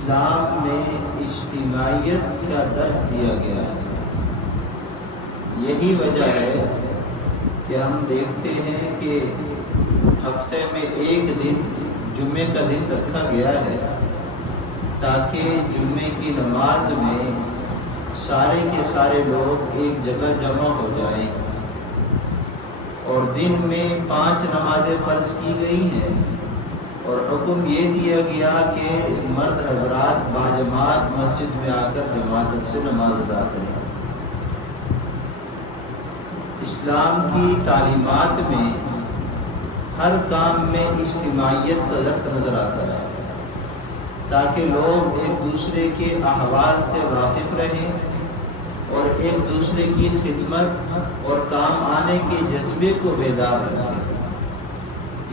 اسلام میں اجتماعیت کا درس دیا گیا ہے۔ یہی وجہ ہے کہ ہم دیکھتے ہیں کہ ہفتے میں ایک دن جمعے کا دن رکھا گیا ہے تاکہ جمعے کی نماز میں سارے کے سارے لوگ ایک جگہ جمع ہو جائیں، اور دن میں 5 نمازیں فرض کی گئی ہیں، اور حکم یہ دیا گیا کہ مرد حضرات باجماعت مسجد میں آ کر جماعت سے نماز ادا کریں۔ اسلام کی تعلیمات میں ہر کام میں اجتماعیت کا درس نظر آتا ہے تاکہ لوگ ایک دوسرے کے احوال سے واقف رہیں اور ایک دوسرے کی خدمت اور کام آنے کے جذبے کو بیدار رکھیں۔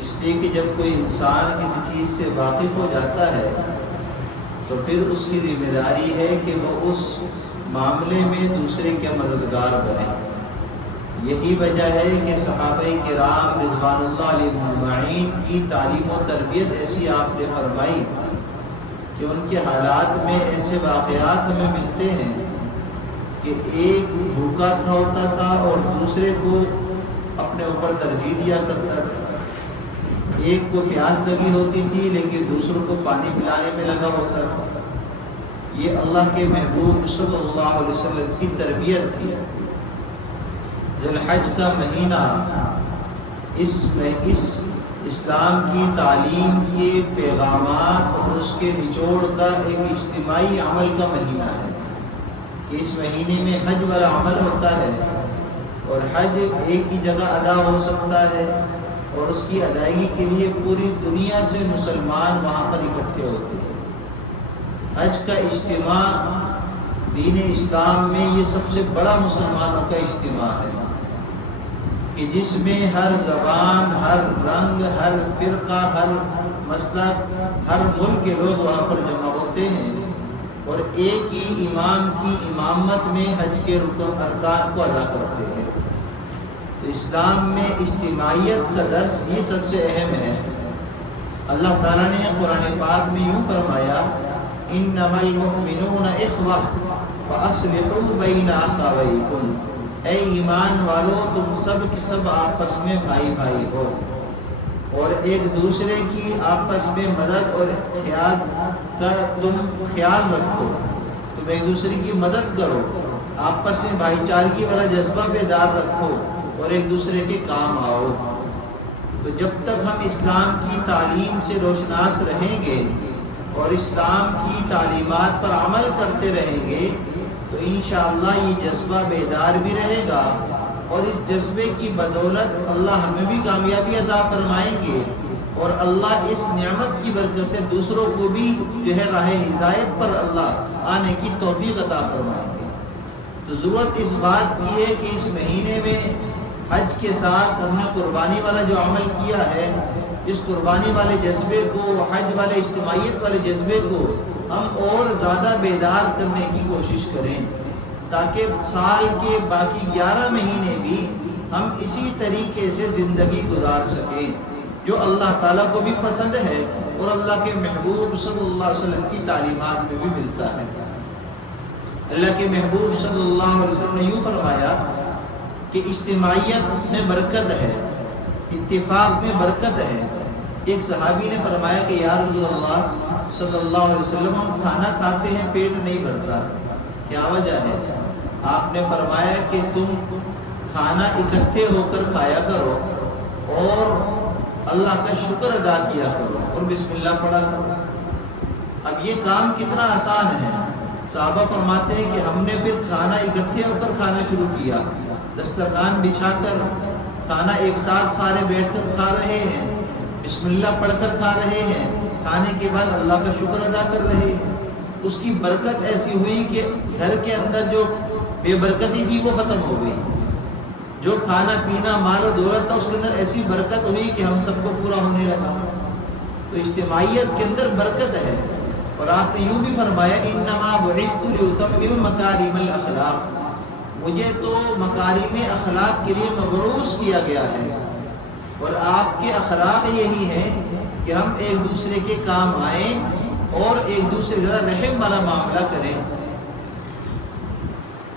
اس لیے کہ جب کوئی انسان کسی چیز سے واقف ہو جاتا ہے تو پھر اس کی ذمہ داری ہے کہ وہ اس معاملے میں دوسرے کے مددگار بنے۔ یہی وجہ ہے کہ صحابہ کرام رضوان اللہ علیہم اجمعین کی تعلیم و تربیت ایسی آپ نے فرمائی کہ ان کے حالات میں ایسے واقعات ہمیں ملتے ہیں کہ ایک بھوکا ہوتا تھا اور دوسرے کو اپنے اوپر ترجیح دیا کرتا تھا، ایک کو پیاس لگی ہوتی تھی لیکن دوسروں کو پانی پلانے میں لگا ہوتا تھا۔ یہ اللہ کے محبوب صلی اللہ علیہ وسلم کی تربیت تھی۔ ذی الحج کا مہینہ اس اسلام کی تعلیم کے پیغامات اور اس کے نچوڑ کا ایک اجتماعی عمل کا مہینہ ہے کہ اس مہینے میں حج والا عمل ہوتا ہے، اور حج ایک ہی جگہ ادا ہو سکتا ہے، اور اس کی ادائیگی کے لیے پوری دنیا سے مسلمان وہاں پر اکٹھے ہوتے ہیں۔ حج کا اجتماع دین اسلام میں یہ سب سے بڑا مسلمانوں کا اجتماع ہے کہ جس میں ہر زبان، ہر رنگ، ہر فرقہ، ہر مسلک، ہر ملک کے لوگ وہاں پر جمع ہوتے ہیں، اور ایک ہی امام کی امامت میں حج کے رکن ارکان کو ادا کرتے ہیں۔ تو اسلام میں اجتماعیت کا درس یہ سب سے اہم ہے۔ اللہ تعالیٰ نے قرآن پاک میں یوں فرمایا، انما المؤمنون اخوہ فاصلحوا بین اخویکم، اے ایمان والو تم سب کے سب آپس میں بھائی بھائی ہو، اور ایک دوسرے کی آپس میں مدد اور خیال کا تم خیال رکھو، تم ایک دوسرے کی مدد کرو، آپس میں بھائی چارگی والا جذبہ بیدار رکھو اور ایک دوسرے کے کام آؤ۔ تو جب تک ہم اسلام کی تعلیم سے روشناس رہیں گے اور اسلام کی تعلیمات پر عمل کرتے رہیں گے تو انشاءاللہ یہ جذبہ بیدار بھی رہے گا، اور اس جذبے کی بدولت اللہ ہمیں بھی کامیابی عطا فرمائیں گے، اور اللہ اس نعمت کی برکت سے دوسروں کو بھی جو ہے راہ ہدایت پر اللہ آنے کی توفیق عطا فرمائیں گے۔ تو ضرورت اس بات کی ہے کہ اس مہینے میں حج کے ساتھ ہم نے قربانی والا جو عمل کیا ہے، اس قربانی والے جذبے کو، حج والے اجتماعیت والے جذبے کو ہم اور زیادہ بیدار کرنے کی کوشش کریں تاکہ سال کے باقی 11 مہینے بھی ہم اسی طریقے سے زندگی گزار سکیں جو اللہ تعالیٰ کو بھی پسند ہے اور اللہ کے محبوب صلی اللہ علیہ وسلم کی تعلیمات میں بھی ملتا ہے۔ اللہ کے محبوب صلی اللہ علیہ وسلم نے یوں فرمایا کہ اجتماعیت میں برکت ہے، اتفاق میں برکت ہے۔ ایک صحابی نے فرمایا کہ یا رسول اللہ صلی اللہ علیہ وسلم ہم کھانا کھاتے ہیں پیٹ نہیں بھرتا، کیا وجہ ہے؟ آپ نے فرمایا کہ تم کھانا اکٹھے ہو کر کھایا کرو اور اللہ کا شکر ادا کیا کرو اور بسم اللہ پڑھا کرو۔ اب یہ کام کتنا آسان ہے۔ صحابہ فرماتے ہیں کہ ہم نے پھر کھانا اکٹھے ہو کر کھانا شروع کیا، دسترخوان بچھا کر کھانا ایک ساتھ سارے بیٹھ کر کھا رہے ہیں، بسم اللہ پڑھ کر کھا رہے ہیں، کھانے کے بعد اللہ کا شکر ادا کر رہے ہیں۔ اس کی برکت ایسی ہوئی کہ گھر کے اندر جو بے برکتی تھی وہ ختم ہو گئی، جو کھانا پینا مال و دولت تھا اس کے اندر ایسی برکت ہوئی کہ ہم سب کو پورا ہونے لگا۔ تو اجتماعیت کے اندر برکت ہے، اور آپ نے یوں بھی فرمایا انما بعثت لاتمم مکارم الاخلاق، مجھے تو مکارم اخلاق کے لیے مبعوث کیا گیا ہے، اور آپ کے اخلاق یہی ہیں کہ ہم ایک دوسرے کے کام آئیں اور ایک دوسرے کے ساتھ رحم والا معاملہ کریں۔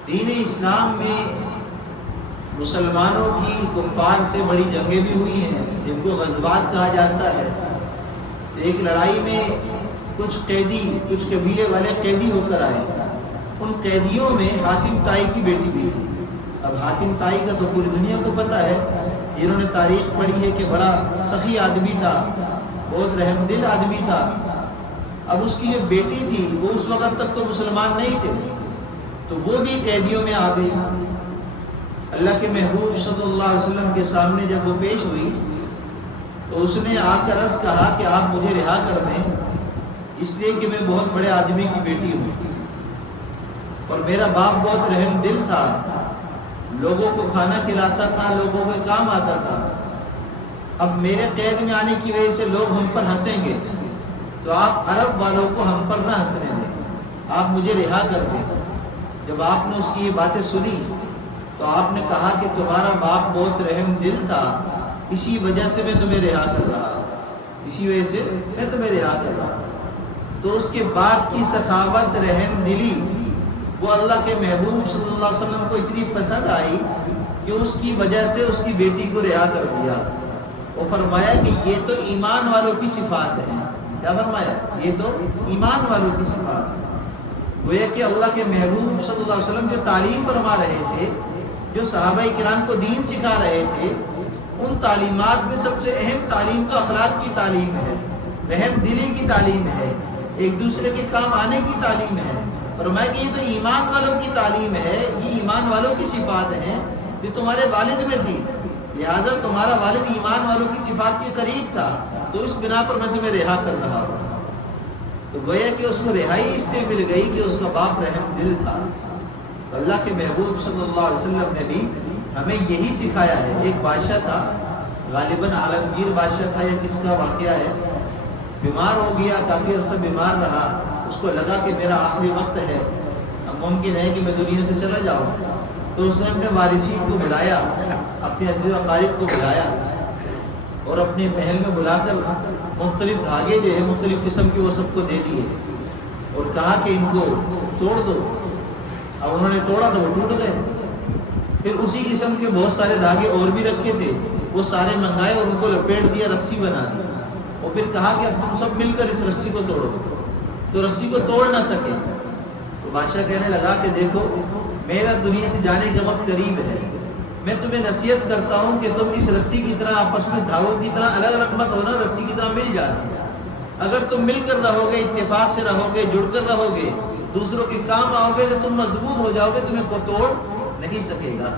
دین اسلام میں مسلمانوں کی کفار سے بڑی جنگیں بھی ہوئی ہیں جن کو غزوات کہا جاتا ہے۔ ایک لڑائی میں کچھ قیدی، کچھ قبیلے والے قیدی ہو کر آئے۔ ان قیدیوں میں حاتم طائی کی بیٹی بھی تھی۔ اب حاتم طائی کا تو پوری دنیا کو پتہ ہے، جنہوں نے تاریخ پڑھی ہے کہ بڑا سخی آدمی تھا، بہت رحم دل آدمی تھا۔ اب اس کی جو بیٹی تھی وہ اس وقت تک تو مسلمان نہیں تھے، تو وہ بھی قیدیوں میں آ گئی۔ اللہ کے محبوب صلی اللہ علیہ وسلم کے سامنے جب وہ پیش ہوئی تو اس نے آ کر عرض کہا کہ آپ مجھے رہا کر دیں، اس لیے کہ میں بہت بڑے آدمی کی بیٹی ہوں اور میرا باپ بہت رحم دل تھا، لوگوں کو کھانا کھلاتا تھا، لوگوں کے کام آتا تھا۔ اب میرے قید میں آنے کی وجہ سے لوگ ہم پر ہنسیں گے، تو آپ عرب والوں کو ہم پر نہ ہنسنے دیں، آپ مجھے رہا کر دیں۔ جب آپ نے اس کی یہ باتیں سنی تو آپ نے کہا کہ تمہارا باپ بہت رحم دل تھا، اسی وجہ سے میں تمہیں رہا کر رہا ہوں، اسی وجہ سے میں تمہیں رہا کر رہا ہوں۔ تو اس کے باپ کی سخاوت، رحم دلی، وہ اللہ کے محبوب صلی اللہ علیہ وسلم کو اتنی پسند آئی کہ اس کی وجہ سے اس کی بیٹی کو رہا کر دیا۔ وہ فرمایا کہ یہ تو ایمان والوں کی صفات ہے۔ کیا فرمایا؟ یہ تو ایمان والوں کی صفات ہے۔ گویا کہ اللہ کے محبوب صلی اللہ علیہ وسلم جو تعلیم فرما رہے تھے، جو صحابہ کرام کو دین سکھا رہے تھے، ان تعلیمات میں سب سے اہم تعلیم تو اخلاق کی تعلیم ہے، رحم دلی کی تعلیم ہے، ایک دوسرے کے کام آنے کی تعلیم ہے۔ فرمایا کہ یہ تو ایمان والوں کی تعلیم ہے، یہ ایمان والوں کی صفات ہیں جو تمہارے والد میں تھی، لہٰذا تمہارا والد ایمان والوں کی صفات کے قریب تھا، تو اس بنا پر میں تمہیں رہا کر رہا ہوں۔ تو گویا کہ اس کو رہائی اس لیے مل گئی کہ اس کا باپ رحم دل تھا۔ اللہ کے محبوب صلی اللہ علیہ وسلم نے بھی ہمیں یہی سکھایا ہے۔ ایک بادشاہ تھا، غالباً عالمگیر بادشاہ تھا یا کس کا واقعہ ہے، بیمار ہو گیا، کافی عرصہ بیمار رہا، اس کو لگا کہ میرا آخری وقت ہے، اب ممکن ہے کہ میں دنیا سے چلا جاؤں۔ تو اس نے اپنے وارثین کو بلایا، اپنے عزیز و اقارب کو بلایا اور اپنے محل میں بلا کر مختلف دھاگے جو ہے مختلف قسم کے وہ سب کو دے دیے اور کہا کہ ان کو توڑ دو۔ اب انہوں نے توڑا تو وہ ٹوٹ گئے۔ پھر اسی قسم کے بہت سارے دھاگے اور بھی رکھے تھے، وہ سارے منگائے اور ان کو لپیٹ دیا، رسی بنا دی اور پھر کہا کہ اب تم سب مل کر اس رسی کو توڑو۔ تو رسی کو توڑ نہ سکے تو بادشاہ کہنے لگا کہ دیکھو میرا دنیا سے جانے کا وقت قریب ہے، میں تمہیں نصیحت کرتا ہوں کہ تم اس رسی کی طرح آپس میں دھاگوں کی طرح الگ الگ مت ہونا، رسی کی طرح مل جانا۔ اگر تم مل کر رہو گے، اتفاق سے رہو گے، جڑ کر رہو گے، دوسروں کے کام آؤ گے تو تم مضبوط ہو جاؤ گے، تمہیں کوئی توڑ نہیں سکے گا۔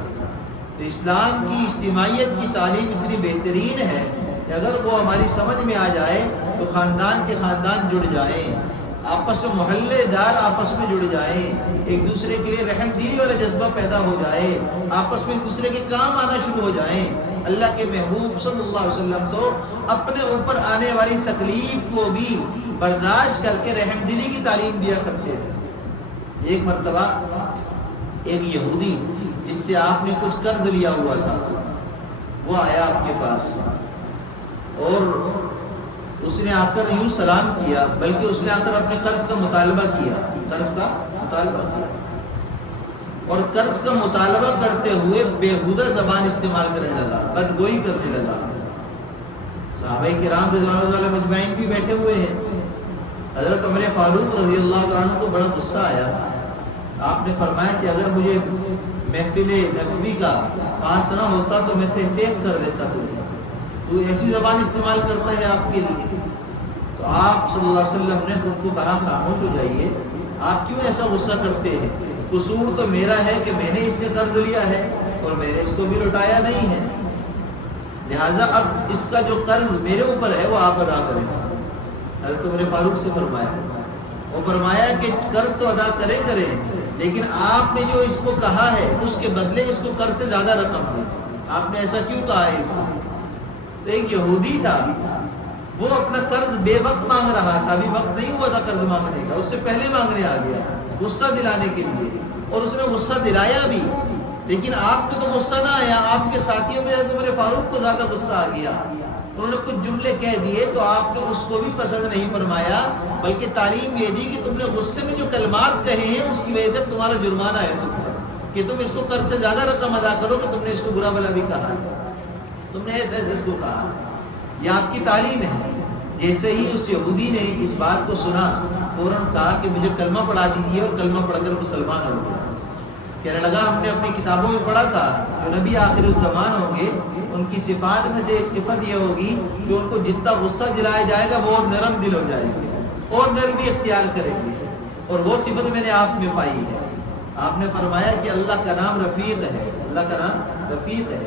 تو اسلام کی اجتماعیت کی تعلیم اتنی بہترین ہے کہ اگر وہ ہماری سمجھ میں آ جائے تو خاندان کے خاندان جڑ جائیں، آپس میں محلے دار آپس میں جڑ جائیں، ایک دوسرے کے لیے رحم دلی والا جذبہ پیدا ہو جائے، آپس میں ایک دوسرے کے کام آنا شروع ہو جائیں۔ اللہ کے محبوب صلی اللہ علیہ وسلم تو اپنے اوپر آنے والی تکلیف کو بھی برداشت کر کے رحم دلی کی تعلیم دیا کرتے تھے۔ ایک مرتبہ ایک یہودی جس سے آپ نے کچھ قرض لیا ہوا تھا وہ آیا آپ کے پاس اور اس نے آ کر یوں سلام کیا، بلکہ اس نے آ کر اپنے قرض کا مطالبہ کیا، اور قرض کا مطالبہ کرتے ہوئے بےہودہ زبان استعمال کرنے لگا، بدگوئی کرنے لگا۔ صحابہ کرام رضوان اللہ علیہم اجمعین بھی بیٹھے ہوئے ہیں۔ حضرت عمر فاروق رضی اللہ عنہ کو بڑا غصہ آیا۔ آپ نے فرمایا کہ اگر مجھے محفل نبوی کا پاس نہ ہوتا تو میں تحقیق کر دیتا تجھے، تو ایسی زبان استعمال کرتا ہے آپ کے لیے۔ تو آپ صلی اللہ علیہ وسلم نے خود کو کہا خاموش ہو جائیے، آپ کیوں ایسا غصہ کرتے ہیں؟ قصور تو میرا ہے کہ میں نے اس سے قرض لیا ہے اور میں نے اس کو بھی لوٹایا نہیں ہے، لہٰذا اب اس کا جو قرض میرے اوپر ہے وہ آپ ادا کریں۔ حضرت عمر فاروق سے فرمایا، وہ فرمایا کہ قرض تو ادا کریں لیکن آپ نے جو اس کو کہا ہے اس کے بدلے اس کو قرض سے زیادہ رقم دے۔ آپ نے ایسا کیوں کہا ہے اس کو؟ تو ایک یہودی تھا، وہ اپنا قرض بے وقت مانگ رہا تھا، ابھی وقت نہیں ہوا تھا قرض مانگنے کا، اس سے پہلے مانگنے آ گیا غصہ دلانے کے لیے، اور اس نے غصہ دلایا بھی، لیکن آپ کو تو غصہ نہ آیا، آپ کے ساتھیوں میں عمر فاروق کو زیادہ غصہ آ گیا۔ انہوں نے کچھ جملے کہہ دیے تو آپ نے اس کو بھی پسند نہیں فرمایا، بلکہ تعلیم یہ دی کہ تم نے غصے میں جو کلمات کہے ہیں اس کی وجہ سے تمہارا جرمانہ ہے تم پر، کہ تم اس کو قرض سے زیادہ رقم ادا کرو کہ تم نے اس کو برا بھلا بھی کہا ہے، تم نے ایسے اس کو کہا، یہ آپ کی تعلیم ہے۔ جیسے ہی اس یہودی نے اس بات کو سنا فوراً کہا کہ مجھے کلمہ پڑھا دیجیے، اور کلمہ پڑھ کر مسلمان ہو گیا۔ کہنے لگا ہم نے اپنی کتابوں میں پڑھا تھا جو نبی آخر الزمان ہوں گے ان کی صفات میں سے ایک صفت یہ ہوگی کہ ان کو جتنا غصہ دلایا جائے گا وہ نرم دل ہو جائے گے اور نرمی اختیار کریں گے، اور وہ صفت میں نے آپ میں پائی ہے۔ آپ نے فرمایا کہ اللہ کا نام رفیق ہے، اللہ کا نام رفیق ہے،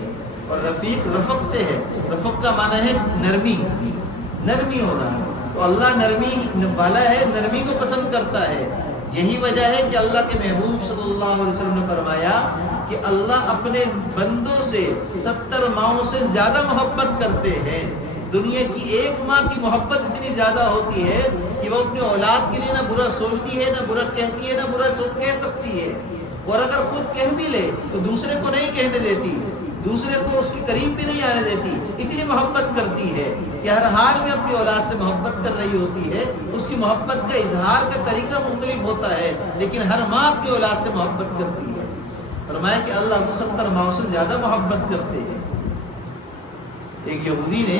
اور رفیق رفق سے ہے، رفق کا معنی ہے نرمی، نرمی ہونا، تو اللہ نرمی والا ہے، نرمی کو پسند کرتا ہے۔ یہی وجہ ہے کہ اللہ کے محبوب صلی اللہ علیہ وسلم نے فرمایا کہ اللہ اپنے بندوں سے 70 ماؤں سے زیادہ محبت کرتے ہیں۔ دنیا کی ایک ماں کی محبت اتنی زیادہ ہوتی ہے کہ وہ اپنی اولاد کے لیے نہ برا سوچتی ہے، نہ برا کہتی ہے، نہ برا کہہ سکتی ہے، اور اگر خود کہہ بھی لے تو دوسرے کو نہیں کہنے دیتی، دوسرے کو اس کے قریب بھی نہیں آنے دیتی، اتنی محبت کرتی ہے کہ ہر حال میں اپنی اولاد سے محبت کر رہی ہوتی ہے۔ اس کی محبت کا اظہار کا طریقہ مختلف ہوتا ہے، لیکن ہر ماں اپنی اولاد سے محبت کرتی ہے۔ فرمایا کہ اللہ 70 ماؤں سے زیادہ محبت کرتے ہیں۔ ایک یہودی نے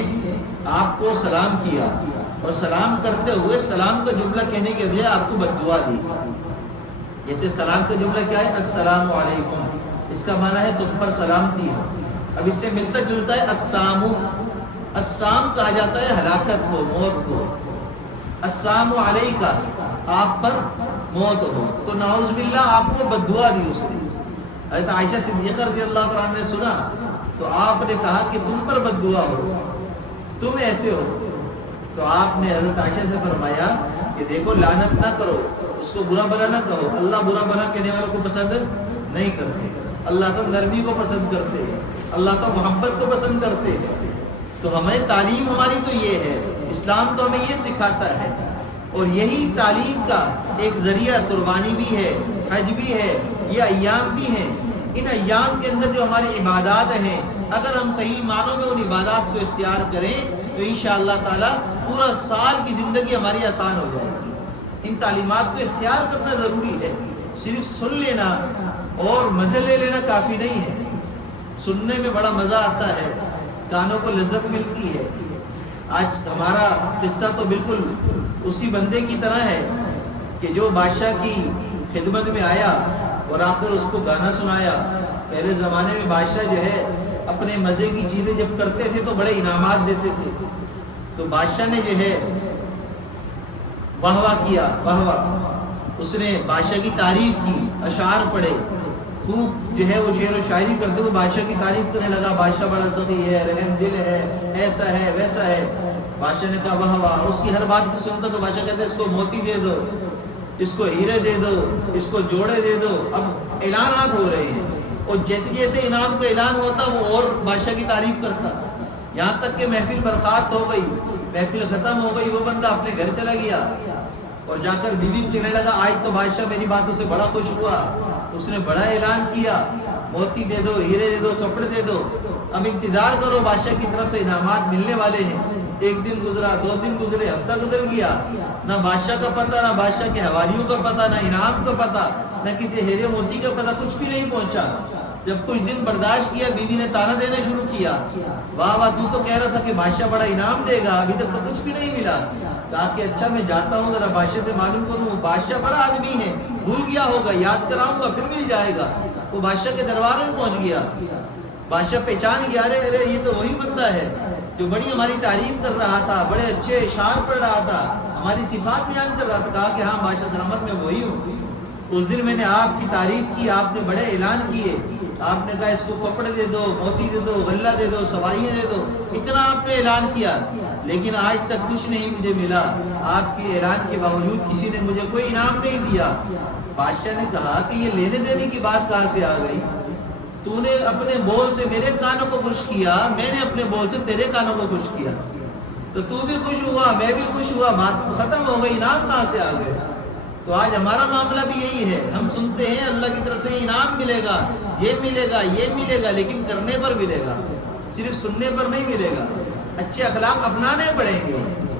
آپ کو سلام کیا اور سلام کرتے ہوئے سلام کا جملہ کہنے کے بجائے آپ کو بد دعا دی۔ جیسے سلام کا جملہ کیا ہے؟ السلام علیکم، اس کا معنی ہے تم پر سلامتی ہو۔ اب اس سے ملتا جلتا ہے السامو، السام کہا جاتا ہے ہلاکت کو، موت کو، السلام علیکہ آپ پر موت ہو، تو نعوذ باللہ آپ کو بد دعا دی اس نے۔ حضرت عائشہ صدیقہ رضی اللہ تعالیٰ عنہ نے سنا تو آپ نے کہا کہ تم پر بد دعا ہو، تم ایسے ہو، تو آپ نے حضرت عائشہ سے فرمایا کہ دیکھو لعنت نہ کرو، اس کو برا بھلا نہ کہو، اللہ برا بھلا کہنے والوں کو پسند نہیں کرتے، اللہ تو نرمی کو پسند کرتے ہیں، اللہ تو محبت کو پسند کرتے ہیں۔ تو ہمیں تعلیم ہماری تو یہ ہے، اسلام تو ہمیں یہ سکھاتا ہے، اور یہی تعلیم کا ایک ذریعہ قربانی بھی ہے، حج بھی ہے، یہ ایام بھی ہیں۔ ان ایام کے اندر جو ہماری عبادات ہیں اگر ہم صحیح معنوں میں ان عبادات کو اختیار کریں تو انشاءاللہ تعالی پورا سال کی زندگی ہماری آسان ہو جائے گی۔ ان تعلیمات کو اختیار کرنا ضروری ہے، صرف سن لینا اور مزے لے لینا کافی نہیں ہے۔ سننے میں بڑا مزہ آتا ہے، کانوں کو لذت ملتی ہے۔ آج ہمارا قصہ تو بالکل اسی بندے کی طرح ہے کہ جو بادشاہ کی خدمت میں آیا اور آخر اس کو گانا سنایا۔ پہلے زمانے میں بادشاہ جو ہے اپنے مزے کی چیزیں جب کرتے تھے تو بڑے انعامات دیتے تھے، تو بادشاہ نے جو ہے واہ واہ کیا، واہ واہ، اس نے بادشاہ کی تعریف کی، اشعار پڑھے، خوب جو ہے وہ شعر و شاعری کرتے ہوئے بادشاہ کی تعریف کرنے لگا، بادشاہ بڑا سخی ہے، رحم دل ہے، ایسا ہے ویسا ہے۔ بادشاہ نے کہا واہ واہ، اس کی ہر بات کو سنتا تو بادشاہ کہتے اس کو موتی دے دو، اس کو ہیرے دے دو، اس کو جوڑے دے دو۔ اب اعلانات ہو رہے ہیں اور جیسے جیسے انعام کا اعلان ہوتا وہ اور بادشاہ کی تعریف کرتا، یہاں تک کہ محفل برخاست ہو گئی، محفل ختم ہو گئی، وہ بندہ اپنے گھر چلا گیا اور جا کر بیوی کو کہنے لگا آج تو بادشاہ میری باتوں سے بڑا خوش ہوا، اس نے بڑا اعلان کیا، موتی دے دو، ہیرے دے دو، کپڑے دے دو، اب انتظار کرو بادشاہ کی طرف سے انعامات ملنے والے ہیں۔ ایک دن گزرا، 2 دن گزرے، ہفتہ گزر گیا، نہ بادشاہ کا پتہ، نہ بادشاہ کے حواریوں کا پتہ، نہ انعام کا پتہ، نہ کسی ہیرے موتی کا پتہ، کچھ بھی نہیں پہنچا۔ جب کچھ دن برداشت کیا بیوی نے طعنہ دینا شروع کیا، واہ واہ تو کہہ رہا تھا کہ بادشاہ بڑا انعام دے گا، ابھی تک تو کچھ بھی نہیں ملا۔ کہا کہ اچھا میں جاتا ہوں ذرا بادشاہ سے معلوم کروں، بادشاہ بڑا آدمی ہے، بھول گیا ہوگا، یاد کراؤں گا پھر مل جائے گا۔ وہ بادشاہ کے دربار میں پہنچ گیا، بادشاہ پہچان گیا، ارے یہ تو وہی بندہ ہے جو بڑی ہماری تعریف کر رہا تھا، بڑے اچھے اشعار پڑھ رہا تھا، ہماری صفات بیان کر رہا تھا۔ کہا کہ ہاں بادشاہ سلامت میں وہی ہوں، اس دن میں نے آپ کی تعریف کی، آپ نے بڑے اعلان کیے، آپ نے کہا اس کو کپڑے دے دو، موتی دے دو، غلہ دے دو، سواریاں دے دو، اتنا آپ نے اعلان کیا، لیکن آج تک کچھ نہیں مجھے ملا، آپ کے اعلان کے باوجود کسی نے مجھے کوئی انعام نہیں دیا۔ بادشاہ نے کہا کہ یہ لینے دینے کی بات کہاں سے آ گئی؟ تو نے اپنے بول سے میرے کانوں کو خوش کیا، میں نے اپنے بول سے تیرے کانوں کو خوش کیا، تو تو بھی خوش ہوا، میں بھی خوش ہوا، بات ختم ہو گئی، انعام کہاں سے آ گئے؟ تو آج ہمارا معاملہ بھی یہی ہے، ہم سنتے ہیں اللہ کی طرف سے انعام ملے گا، یہ ملے گا، یہ ملے گا، لیکن کرنے پر ملے گا، صرف سننے پر نہیں ملے گا۔ اچھا اچھے اخلاق اپنانے پڑیں گے.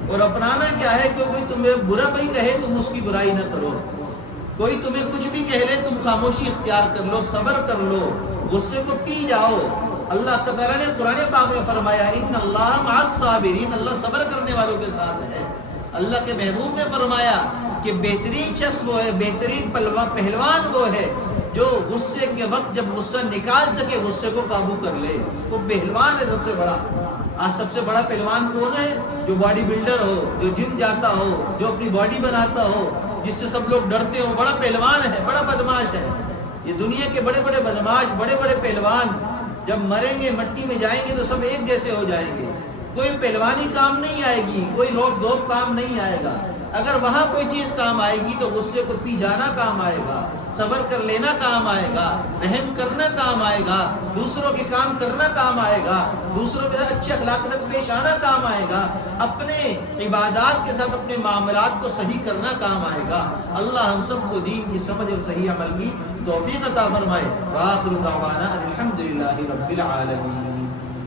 اور اپنانا کیا ہے کہ کوئی تمہیں برا بھی کہے تم اس کی برائی نہ کرو, کوئی تمہیں کچھ بھی کہہ لے تم خاموشی اختیار کر لو, صبر کر لو, غصے کو پی جاؤ. اللہ تعالیٰ نے قرآن پاک میں فرمایا ان اللہ مع الصابرین, اللہ صبر کرنے والوں کے ساتھ ہے. اللہ کے محبوب نے فرمایا کہ بہترین شخص وہ ہے, بہترین پہلوان وہ ہے جو غصے کے وقت جب غصہ نکال سکے غصے کو قابو کر لے. وہ پہلوان ہے سب سے بڑا. آج سب سے بڑا پہلوان کون ہے؟ جو باڈی بلڈر ہو, جو جم جاتا ہو, جو اپنی باڈی بناتا ہو, جس سے سب لوگ ڈرتے ہو. بڑا پہلوان ہے, بڑا بدماش ہے. یہ دنیا کے بڑے بڑے بدماش, بڑے بڑے پہلوان جب مریں گے مٹی میں جائیں گے تو سب ایک جیسے ہو جائیں گے. کوئی پہلوانی کام نہیں آئے گی, کوئی روک دھوک کام نہیں آئے گا. اگر وہاں کوئی چیز کام آئے گی تو غصے کو پی جانا کام آئے گا, صبر کر لینا کام آئے گا, رحم کرنا کام آئے گا, دوسروں کے کام کرنا کام آئے گا, دوسروں کے ساتھ اچھے اخلاق کے ساتھ پیش آنا کام آئے گا, اپنے عبادات کے ساتھ اپنے معاملات کو صحیح کرنا کام آئے گا. اللہ ہم سب کو دین کی سمجھ اور صحیح عمل کی توفیق عطا فرمائے. وآخر دعوانا الحمدللہ رب العالمین.